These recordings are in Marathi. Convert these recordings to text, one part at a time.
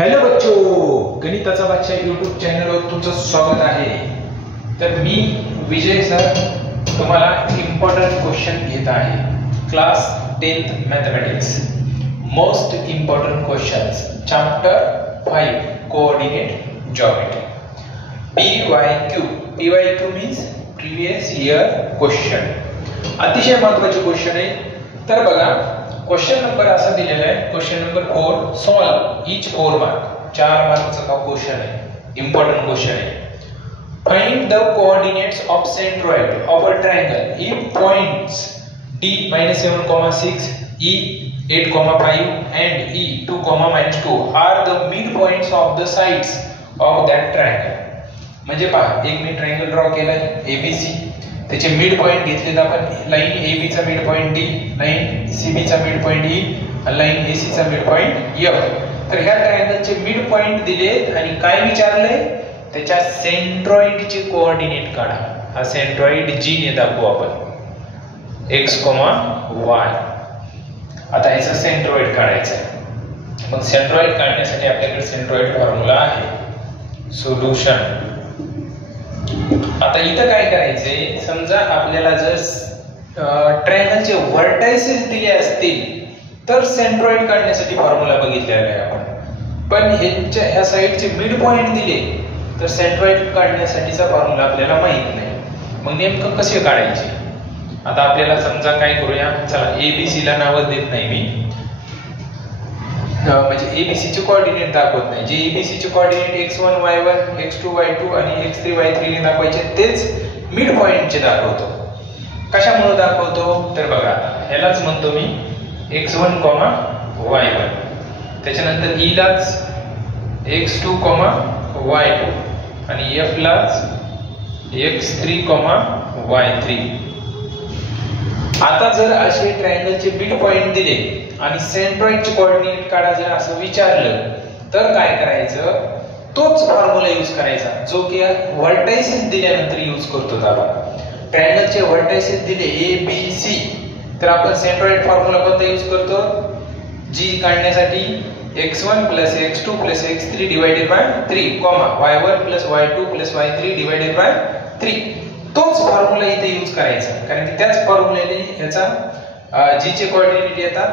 हेलो बच्चों, गणिताचा बादशाह यूट्यूब चॅनलवर तुमचं स्वागत आहे। तर मी विजय सर तुम्हाला इम्पॉर्टंट क्वेश्चन घेत आहे। Class 10th mathematics most important questions chapter 5 coordinate geometry. PYQ means previous year question. अतिशय महत्त्वाचे क्वेश्चन आहे। तर बघा, क्वेश्चन नंबर असा दिलेला आहे, question number 4 solve each 4 mark. 4 मार्कचा का क्वेश्चन आहे, इम्पॉर्टंट क्वेश्चन आहे। Find the coordinates of centroid of a triangle if points D -7,6 E 8,5 and E 2,-2 are the midpoints of the sides of that triangle। म्हणजे पहा, एक मी ट्रायंगल ड्रॉ केलाय ABC, त्याचे मिड पॉइंट घेतलेत आपण। लाइन AB चा mid point D, line CB चा मिड पॉइंट E आणि लाइन AC चा मिड पॉइंट F। तर ह्या ट्रायंगलचे मिड पॉइंट दिलेत आणि काय विचारलंय, त्याच्या सेंट्रॉइडचे कोऑर्डिनेट काढा। हा सेंट्रॉइड G ने दाखवू आपण, x, y। आता याचा सेंट्रॉइड काढायचा आहे। मग सेंट्रॉइड काढण्यासाठी आपल्याकडे सेंट्रॉइड फॉर्म्युला आहे। सोल्युशन। आता इथं काय करायचंय, समजा आपल्याला जर ट्रायंगलचे व्हर्टायसेस दिले असतील तर सेंट्रॉइड काढण्यासाठी फॉर्म्युला बघितलेला आहे आपण। पण ह्या साइडचे मिड पॉइंट दिले तर सेंट्रॉइड काढण्यासाठीचा फॉर्म्युला आपल्याला माहित नाही। मग नेमकं कसे काढायचे, आता आपल्याला समजा काय करूया, चला ABC ला नाव देत नाही मी, म्हणजे ABC चे कोऑर्डिनेट दाखवत नाही। जे ABC चे coordinate x1 y1 x2 y2 आणि x3 y3 ने दाखवायचे तेच मिड पॉइंटचे दाखवतो। कशामुळे दाखवतो तर बघा, ह्यालाच म्हणतो मी x1, y1, त्याच्यानंतर E लाच x2, y2 आणि F लाच x3, y3। आता जर असे ट्रायंगलचे मिड पॉइंट दिले आणि सेंट्रॉइडचे कोऑर्डिनेट काढा जर असं विचारलं तर काय करायचं, तोच फॉर्म्युला यूज करायचा जो की व्हर्टायसेस दिल्यानंतर यूज करतो। आपण ट्रायंगलचे व्हर्टायसेस दिले ABC, तर आपण सेंट्रॉइड फॉर्म्युला कोणता यूज करतो, G काढण्यासाठी x1 + x2 + x3 divided by 3, y1 + y2 + y3 divided by 3। तोच फॉर्म्युला इथे यूज करायचा, कारण की त्याच फॉर्म्युल्याने याचा G चे कोऑर्डिनेट येतात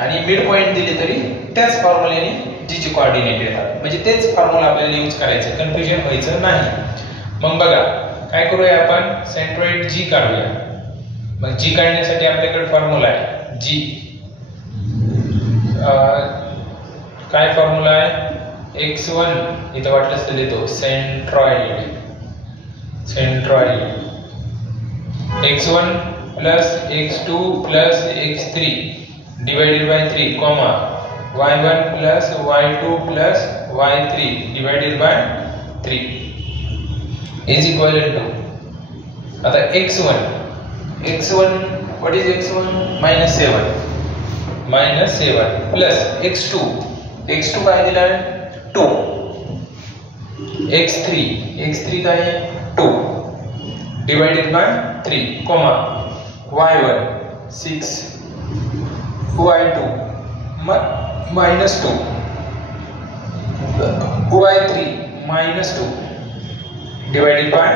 आणि मिड पॉइंट दिले तरी त्याच फॉर्म्युल्याने G चे कोऑर्डिनेट येतात। म्हणजे तेच फॉर्म्युला आपल्याला यूज करायचं, कन्फ्युजन व्हायचं नाही। मग बघा काय करूया आपण, सेंट्रॉइड G काढूया। मग G काढण्यासाठी आपल्याकडे फॉर्म्युला आहे G, काय फॉर्म्युला आहे, x1 इथं वाटलंच तर लिहितो centroid x1 + x2 + x3 divided by 3, y1 + y2 + y3 divided by 3 is equal to, आता x1 what is x1 -7 plus x2 काय दिला 2, x3 काय 2 divided by 3, y1 6 y2 -2 y3 -2 divided by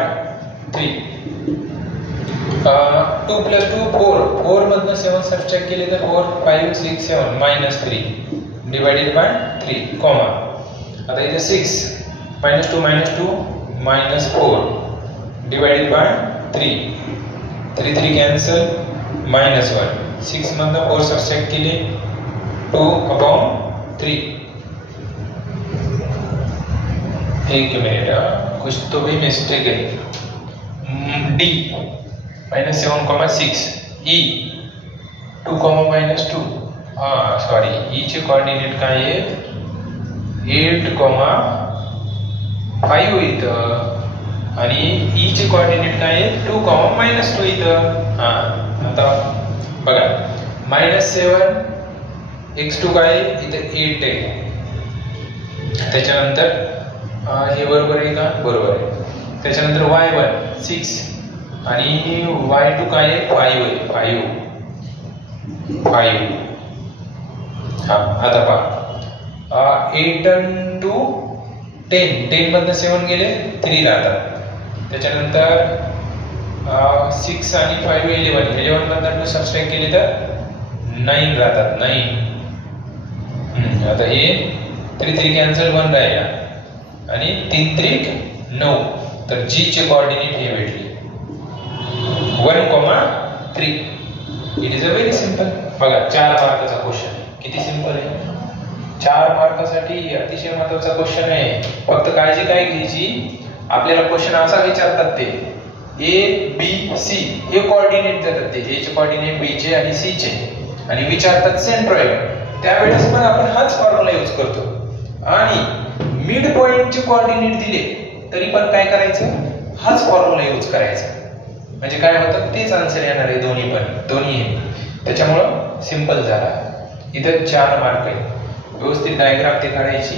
3। 2 + 2 4 मधनं 7 सबट्रॅक्ट केले तर 4 5 6 7 -3 डिवाइडेड बाय 3, आता इथे 6 -2 -4 डिवाइडेड बाय 3 3 कॅन्सल -1 6 मधनं 4 सबट्रॅक्ट केले 2/3। एक मिनट, कुछ तो भी मिस्टेक है। D -7,6 E 2, सॉरी, E चे कोऑर्डिनेट काय आहे 8,5 इथं आणि E चे कोऑर्डिनेट काय आहे 2, इथं। आता बघा -7 x2 काय इथं 8 आहे, त्याच्यानंतर हे बरोबर आहे का, बरोबर आहे। त्याच्यानंतर y1 6 आणि y2 काय आहे 5 हा। आता पहा 8 to 10, 10 मधनं 7 गेले 3 राहतात. त्याच्यानंतर 6 आणि 5 11, 11 मधनं 2 सबट्रॅक्ट केले तर 9 राहतात, 9. आता हे 3 3 कॅन्सल, 1 राहिला आणि 3 3 9. तर जी चे कोऑर्डिनेट हे भेटले 1,3. It is a very simple. बघा 4 मार्काचा क्वेश्चन, किती सिंपल आहे. 4 मार्कासाठी अतिशय महत्त्वाचा क्वेश्चन आहे. फक्त काळजी काय घ्यायची, आपल्याला क्वेश्चन असा विचारतात ते ए बी सी हे कोऑर्डिनेट देतात, ते ए चे कोऑर्डिनेट बी चे आणि सी चे, आणि विचारतात सेंट्रॉइड. त्यावेळेस पण आपण हाच फॉर्म्युला यूज करतो. आणि मिड पॉइंटचे कोऑर्डिनेट दिले तरी पण काय करायचं, हाच फॉर्म्युला यूज करायचा. म्हणजे काय होतं, तेच आन्सर येणार आहे दोन्ही पण, दोन्ही. त्याच्यामुळं सिंपल झाला. इथं 4 मार्क आहे. व्यवस्थित डायग्राम ते काढायची,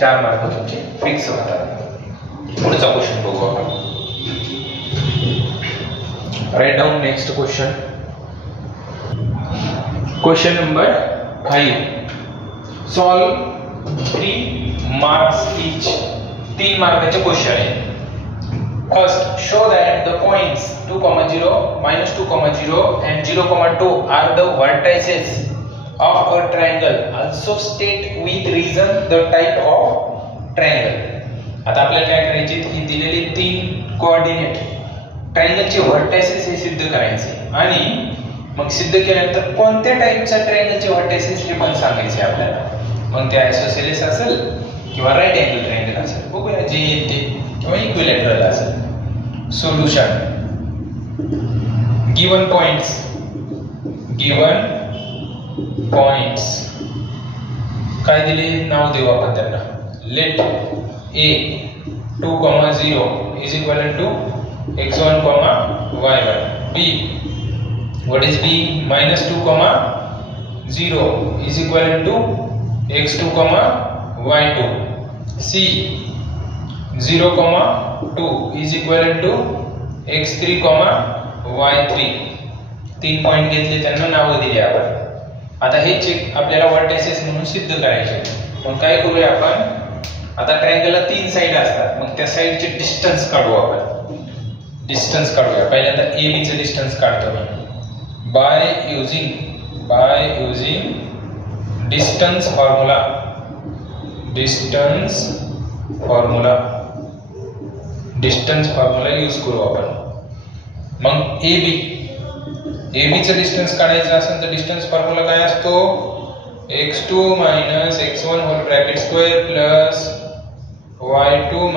4 मार्क तुमचे फिक्स होतात. पुढचा क्वेश्चन बघू आपण. Write down next question. Question number 5. Solve 3 marks each. 3 मार्काचे क्वेश्चन आहे. First, show that the points 2,0, -2,0 and 0,2 are the vertices of a triangle. Also state with reason the type of triangle. आता आपल्याला काय करायचे, ही दिलेली 3 कोऑर्डिनेट ट्रायंगलचे व्हर्टायसेस हे सिद्ध करायचे, आणि मग सिद्ध केल्यानंतर कोणत्या टाइपच्या ट्रायंगलचे व्हर्टायसेस हे पण सांगायचे आपल्याला. मग ते आयसोसेलेस असेल किंवा राईट अँगल ट्रायंगल असेल, बघूया जे येईल ते, किंवा इक्विलॅटरल असेल. सोल्युशन. गिवन पॉइंट्स काय दिले, नाव देऊ आपण त्यांना. Let a 2,0 is equal to x1, y1. b, what is b? -2,0 is equal to x2, y2. c 0,2 is equal to x3, y3. 3 point घेतले, त्यांना नाव दिली आपण. आता हे चेक आपल्याला व्हर्टायसेस म्हणून सिद्ध करायचे. मग काय करूया आपण, आता ट्रायंगलला 3 साइड असतात, मग त्या साइडचे डिस्टन्स काढू आपण. डिस्टन्स काढूया. पहिल्यांदा ए बी चे डिस्टन्स काढतो मी by using distance formula. Distance formula use करू आपण. मग ए बी चं डिस्टन्स काढायचं असेल तर डिस्टन्स फॉर्म्युला काय असतो, x2 - x1 whole bracket square plus y2 -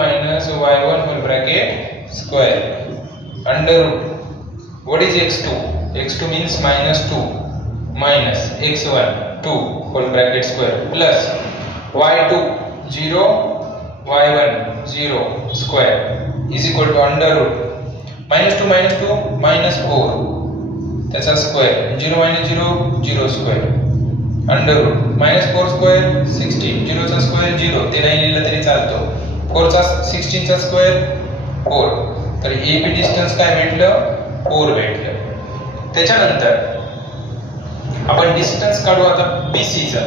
y1 whole bracket square under root. What is x2? x2 means -2 minus x1 2 whole bracket square plus y2 0 y1 0 square is equal to under root -2 -4 त्याचा square 0 - 0 0 square under root -4 square 16 0 चा स्क्वेअर 0 ते नाही लिहिलं तरी चालतो 4 चा 16 चा स्क्वेअर 4. तर ए बी डिस्टन्स काय भेटलं 4 भेटलं. त्याच्यानंतर आपण डिस्टन्स काढू आता BC चा.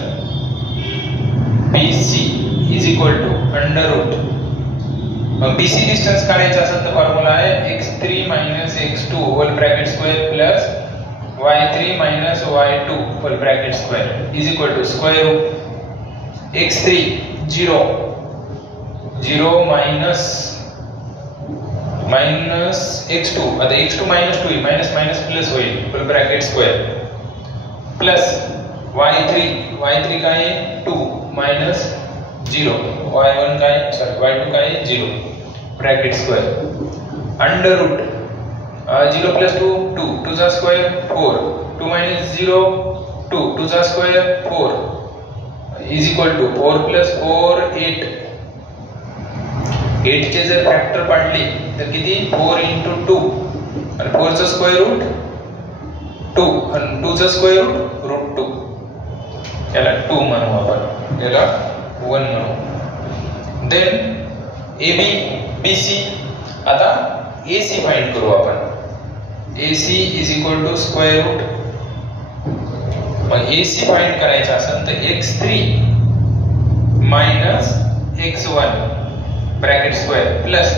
BC is equal to under root. मग BC डिस्टन्स काढायचा असेल तर फॉर्म्युला आहे x3 - x2 whole bracket square plus y3 - y2 whole bracket square is equal to square root x3 0 0 minus x2. आता x2 -2 मायनस मायनस प्लस होईल whole bracket square plus y3 काय 2 मायनस 0 y1 काय y2 काय 0 bracket square under root 0 plus 2 2 2 चा स्क्वेअर 4 2 मायनस 0 2 2 चा square 4 is equal to 4 plus 4 8. 8 चे जर फॅक्टर पाडले तर किती 4 into 2 आणि 4 चा स्क्वेअर रूट 2 आणि 2 चा स्क्वेअर रूट 2. याला 2 म्हणू आपण, याला 1 म्हणू. Then AB BC. आता AC फाइंड करू आपण. AC is equal to square root. मग AC फाइंड करायचं असेल तर x3 - x1 bracket square plus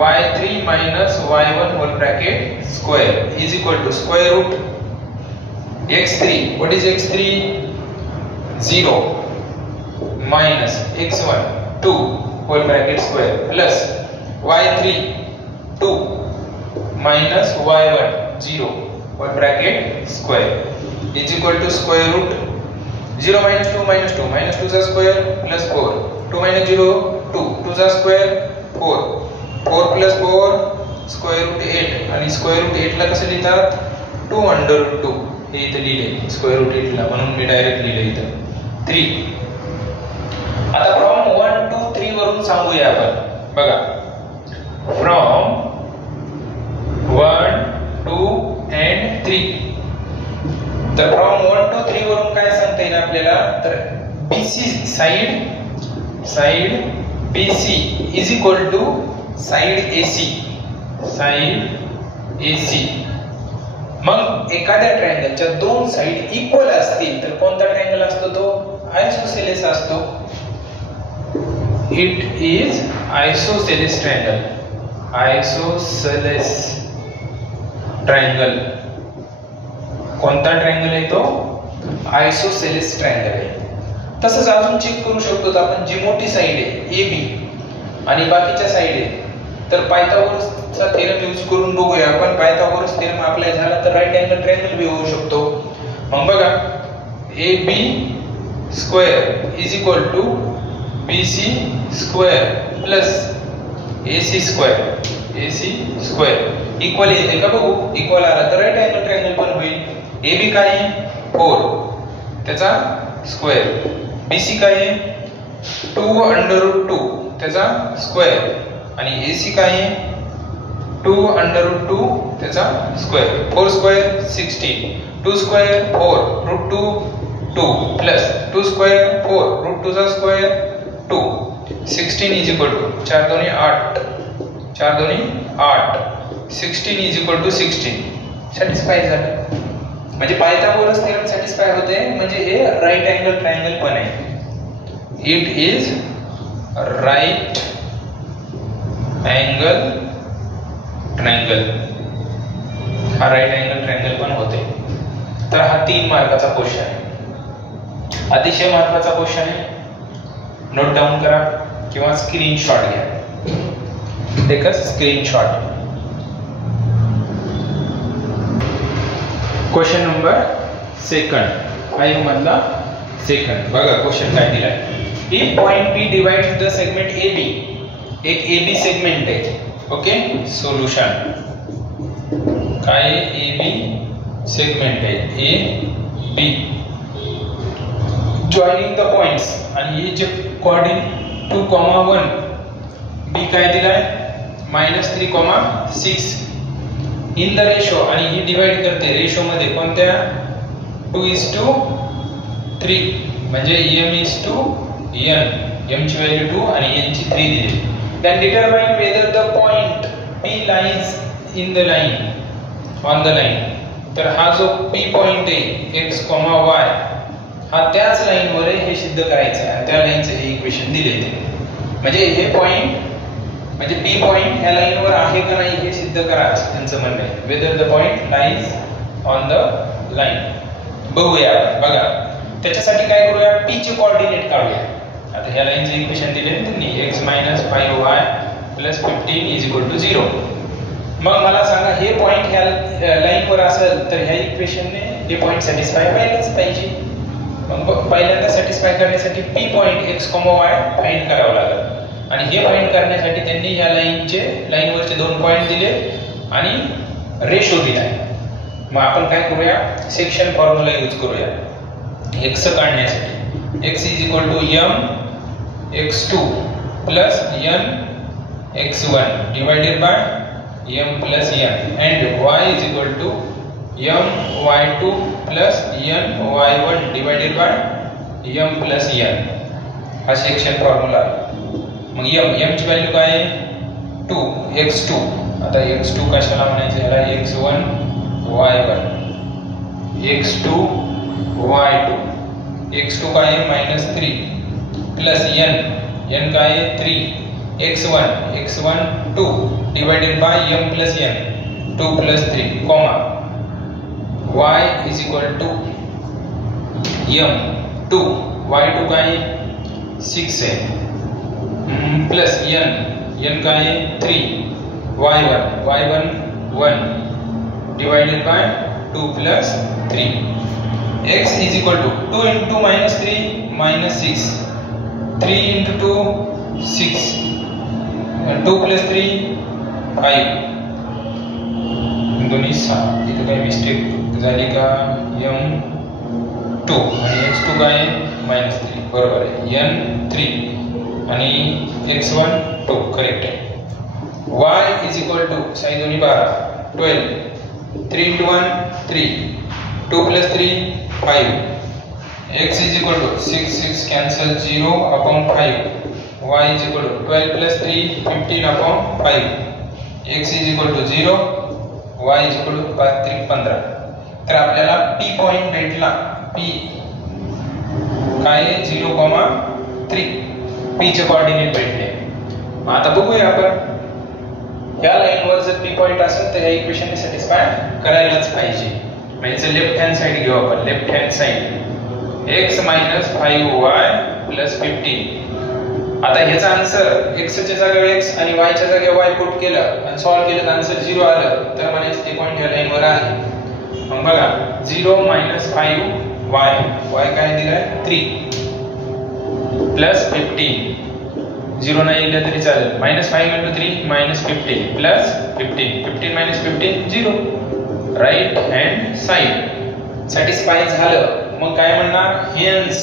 y3 minus y1 whole bracket square is equal to square root x3. What is x3? 0 minus x1 2 whole bracket square plus y3 2 minus y1 0 whole bracket square is equal to square root 0 minus 2 minus 2 minus 2 square plus 4 2 minus 0 2 2 square 4 4 plus 4 square root 8 आणि square root 8 ला कसं लिहितात 2 under root 2 हे इथे लिहिले square root 8 ला म्हणून मी डायरेक्ट लिहिले इथे 3. आता फ्रॉम 1 2 3 वरून सांगूया आपण बघा फ्रॉम 1 2 and 3. तर फ्रॉम 1 to 3 वरून काय सांगता येईल आपल्याला तर BC side BC is equal to side AC. मग एखाद्या ट्रायंगलच्या दोन साइड इक्वल असतील तर कोणता ट्रायंगल असतो तो आयसोसेलेस असतो. It is isosceles triangle. कोणता ट्रायंगल आहे तो आयसोसेलेस ट्रायंगल आहे. तसंच अजून चेक करू शकतो आपण जी मोठी साइड आहे AB आणि बाकीच्या साइड आहे तर पायथागोरसचा थेरम यूज करून बघूया आपण. पायथागोरस थेरम अप्लाय झाला तर राईट अँगल ट्रायंगल बी होऊ शकतो. मग बघा AB square is equal to BC square plus AC square equal येते का बघू. इक्वल आला तर राईट अँगल ट्रायंगल पण होईल. AB काय आहे 4 त्याचा स्क्वेअर BC काय आहे 2 under root 2 त्याचा स्क्वेअर आणि AC काय आहे 2 under root 2 त्याचा square. 4 square 16 2 square 4 root 2 2 plus 2 square 4 root 2 चा स्क्वेअर 2 16 इज इक्वल टू 4 दोन्ही 8 16 इज इक्वल टू 16. सॅटिस्फाय झालं म्हणजे पायथागोरस थेरम सॅटिस्फाय होते म्हणजे हे राईट अँगल ट्रायंगल पण आहे. It is right angle triangle. हा राईट अँगल ट्रायंगल पण होते. तर हा 3 मार्काचा क्वेश्चन आहे. अतिशय महत्त्वाचा क्वेश्चन आहे. नोट डाऊन करा किंवा स्क्रीनशॉट घ्या. Take a screenshot. Question number 2 5 मधला सेकंड बघा क्वेश्चन काय दिलाय. If point P divides the segment AB. एक AB सेगमेंट आहे. ओके सोल्यूशन काय AB सेगमेंट आहे AB जॉइनिंग द पॉइंट्स आणि हे जे कोऑर्डिनेट 2,1 B काय दिलाय -3,6 इन द रेशो आणि ही डिवाइड करते रेशो मध्ये कोणत्या 2:3 म्हणजे m:n. m ची व्हॅल्यू 2 आणि n ची 3 दिली. Then determine whether the point P lies in the line on the line. तर हा जो P पॉइंट आहे x, y हा त्याच लाइन वर आहे हे सिद्ध करायचं आहे आणि त्या लाइनचे हे इक्वेशन दिले ते. म्हणजे हे पॉइंट म्हणजे P पॉइंट ह्या लाइन वर आहे का नाही हे सिद्ध करा त्यांचं म्हणणं आहे. Weather the point lies on the line. बघूया बघा त्याच्यासाठी काय करूया P चे कोऑर्डिनेट काढूया. आता ह्या लाइनचे इक्वेशन दिले त्यांनी x - 5y + 15 = 0. मग मला सांगा हे पॉइंट ह्या लाइन वर असेल तर ह्या इक्वेशनने हे पॉइंट सॅटिस्फाय व्हायलाच पाहिजे. मग पहिल्यांदा सॅटिस्फाय करण्यासाठी P point x, y find करावं लागेल आणि हे फाइंड करण्यासाठी त्यांनी ह्या लाइनवरचे 2 पॉइंट दिले आणि रेशो दिलाय. मग आपण काय करूया सेक्शन फॉर्म्युला यूज करूया x काढण्यासाठी. x = m x2 + n x1 divided by m + n and y = m y2 + n y1 divided by m + n. हा सेक्शन फॉर्म्युला. मग m ची व्हॅल्यू काय आहे 2 x2. आता x2 कशाला म्हणायचं याला x1 y1 x2 y2 x2 काय आहे -3 + n n काय आहे 3 x1 2 divided by m plus n 2 plus 3 comma y is equal to m 2 y2 काय आहे 6 आहे प्लस n काय आहे 3 y1 1 divided by 2 plus 3 x is equal to 2 into minus 3 minus 6 3 into 2 6 2 plus 3 5 दोन्ही 6 इथे काही मिस्टेक झाली का m 2 आणि x2 काय आहे -3 बरोबर आहे n 3 आणि x1 2 करेक्ट आहे y is equal to Sai दोन्ही 12 12 3 into 1 3 2 plus 3 5 x is equal to 6 cancel 0 upon 5 y is equal to 12 plus 3 15 upon 5 x is equal to 0 y is equal to 5 3 15 तर आपल्याला p पॉइंट भेटला p काय 0,3 p चे कोऑर्डिनेट भेटले आता बघूया आपण या लाईनवर जर p पॉइंट असेल तर या इक्वेशनने सॅटिस्फाय करायलाच पाहिजे म्हणजे लेफ्ट हँड साइड घेऊ आपण left hand side x - 5y + 15 आता ह्याचा आन्सर x च्या जागेवर x आणि y च्या जागेवर y पुट केलं आणि सॉल्व केलं तर आन्सर 0 आलं तर म्हणायचं ते पॉइंट या लाईनवर आहे मग बघा 0 - 5y y काय दिलाय 3 + 15 0 नाही लिहिलं तरी चालेल -5 * 3 -15 + 15 15 - 15 0 राइट हँड साइड सॅटिस्फाय झालं मग काय म्हणणार hence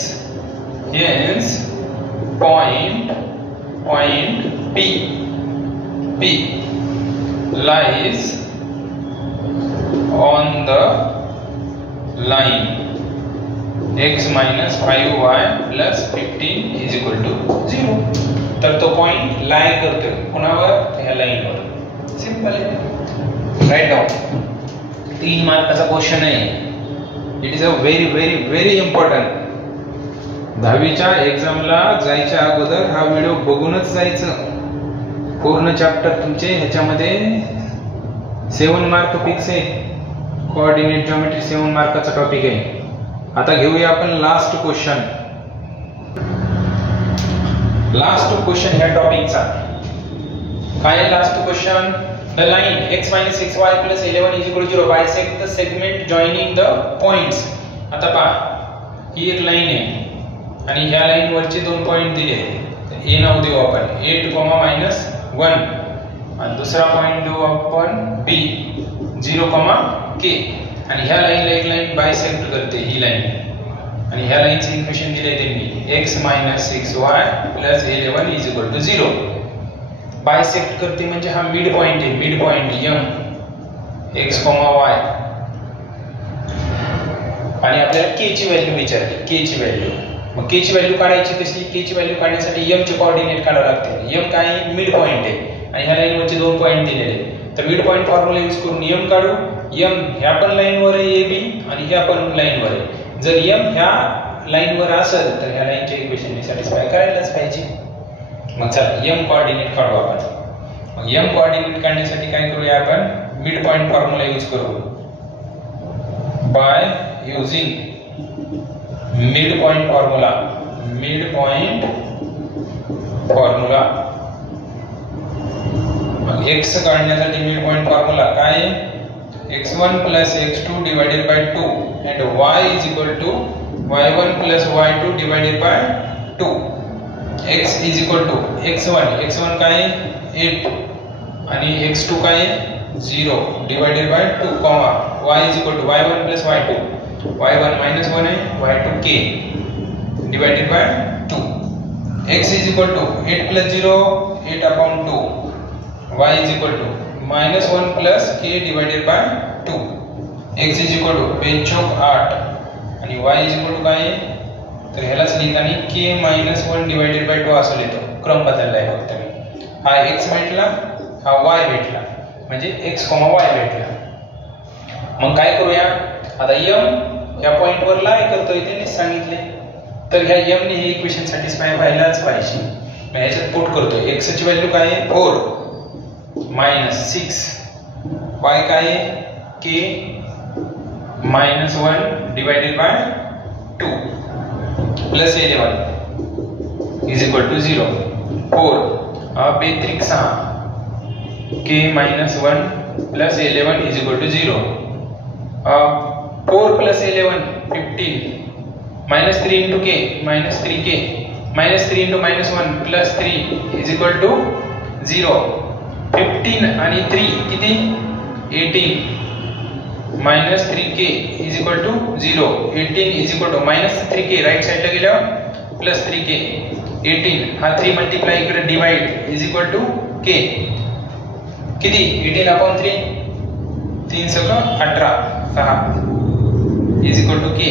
point P lies on the line x - 5y + 15 is equal to 0 तर तो पॉइंट लाय करतोय कुणावर ह्या लाईनवर सिंपल आहे राइट डाउन 3 मार्काचा क्वेश्चन आहे it is a very important 10वीच्या एक्झामला जायच्या अगोदर हा व्हिडिओ बघूनच जायचं पूर्ण चॅप्टर तुमचे ह्याच्यामध्ये 7 मार्क फिक्स आहे कोऑर्डिनेट जिओमेट्री 7 मार्काचा टॉपिक आहे आता घेऊया आपण लास्ट क्वेश्चन ह्या टॉपिकचा काय last question the line x - 6y + 11 = 0 bisect the segment joining the points आता पहा ही एक लाइन आहे आणि ह्या लाइन वरचे दोन पॉइंट दिले तर a नाव देऊ आपण 8, -1 आणि दुसरा पॉइंट देऊ आपण b 0, k आणि ह्या लाइनला एक लाइन बायसेक्ट करते ही लाइन आणि ह्या लाइनचे इक्वेशन दिले त्यांनी x - 6y + 11 = 0 बायसेक्ट करते म्हणजे हा मिड पॉइंट आहे mid point m x, y आणि आपल्याला k ची व्हॅल्यू विचारली k ची व्हॅल्यू मग k ची व्हॅल्यू काढायची कशी k ची व्हॅल्यू काढण्यासाठी m चे कोऑर्डिनेट काढावे लागतील m काय मिड पॉइंट आहे आणि ह्या लाइन वरचे दोन पॉइंट दिलेले तर मिड पॉइंट फॉर्म्युला यूज करून m काढू m ह्या पण लाइन वर आहे ab आणि ह्या पण लाइन वर आहे जर m ह्या लाइन वर असेल तर ह्या लाइनच्या इक्वेशनने सॅटिस्फाय करायलाच पाहिजे मग चला m कोऑर्डिनेट काढू आपण मग m कोऑर्डिनेट काढण्यासाठी काय करूया आपण मिड पॉइंट फॉर्म्युला यूज करू by using mid point formula मग x काढण्यासाठी मिड पॉइंट फॉर्म्युला काय x1 + x2 divided by 2 and y is equal to y1 + y2 divided by 2 x is equal to x1 काय 8 आणि x2 काय 0 divided by 2 comma y is equal to y1 + y2 y1 - 1 है y2 k divided by 2 x is equal to 8 + 0 8 upon 2 y is equal to -1 plus k divided by 2 x is equal to 8 आणि y is equal to काय तर ह्यालाच लिहिताना k - 1 divided by 2 असं लिहितो क्रम बदललाय फक्त मी हा x भेटला हा y भेटला म्हणजे x, y भेटला मग काय करूया आता m या पॉइंट वर लाय करतोय त्यांनी सांगितले तर ह्या m ने हे इक्वेशन सॅटिस्फाय व्हायलाच पाहिजे मी ह्याच्यात पुट करतोय. x ची व्हॅल्यू काय आहे 4 -6, y काय आहे k -1 divided by 2 plus 11 is equal to 0. 4 बेत्रिक 6 k -1 plus 11 is equal to 0. 4 plus 11 15 -3 into k -3k -3 into -1 plus 3 is equal to 0. 15 आणि 3 किती 18 -3k is equal to 0. 18 is equal to -3k right साइडला गेल्यावर प्लस 3k 18 हा 3 मल्टिप्लाय इकडे divide is equal to k किती 18 upon 3 3 सगळं 18 6 is equal to k.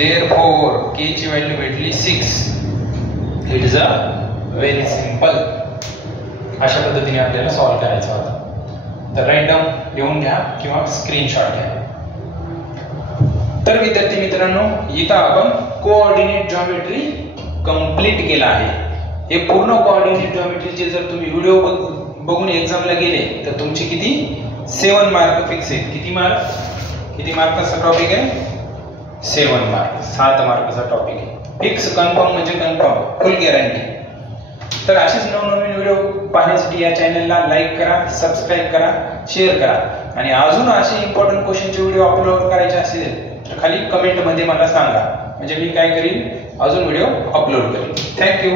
Therefore k ची व्हॅल्यू भेटली 6. It is a very simple. अशा पद्धतीने आपल्याला सॉल्व्ह करायचं होतं. तर राईट डाऊन लिहून घ्या किंवा स्क्रीनशॉट घ्या. तर विद्यार्थी मित्रांनो इथं आपण कोऑर्डिनेट जॉमेट्री कंप्लीट केला आहे. हे पूर्ण कोऑर्डिनेट जॉमेट्रीचे जर तुम्ही व्हिडिओ बघून एक्झामला गेले तर तुमचे किती 7 मार्क फिक्स आहेत. किती मार्काचा टॉपिक आहे 7 मार्क 7 मार्काचा टॉपिक आहे. फिक्स कन्फर्म म्हणजे कन्फर्म फुल गॅरंटी. तर असेच नवनवीन व्हिडिओ पाहण्यासाठी या चॅनलला लाईक करा, सबस्क्राईब करा, शेअर करा आणि अजून असे इम्पॉर्टंट क्वेश्चनचे व्हिडिओ अपलोड करायचे असेल तर खाली कमेंट मध्ये मला सांगा म्हणजे मी काय करीन अजून व्हिडिओ अपलोड करीन. थँक्यू.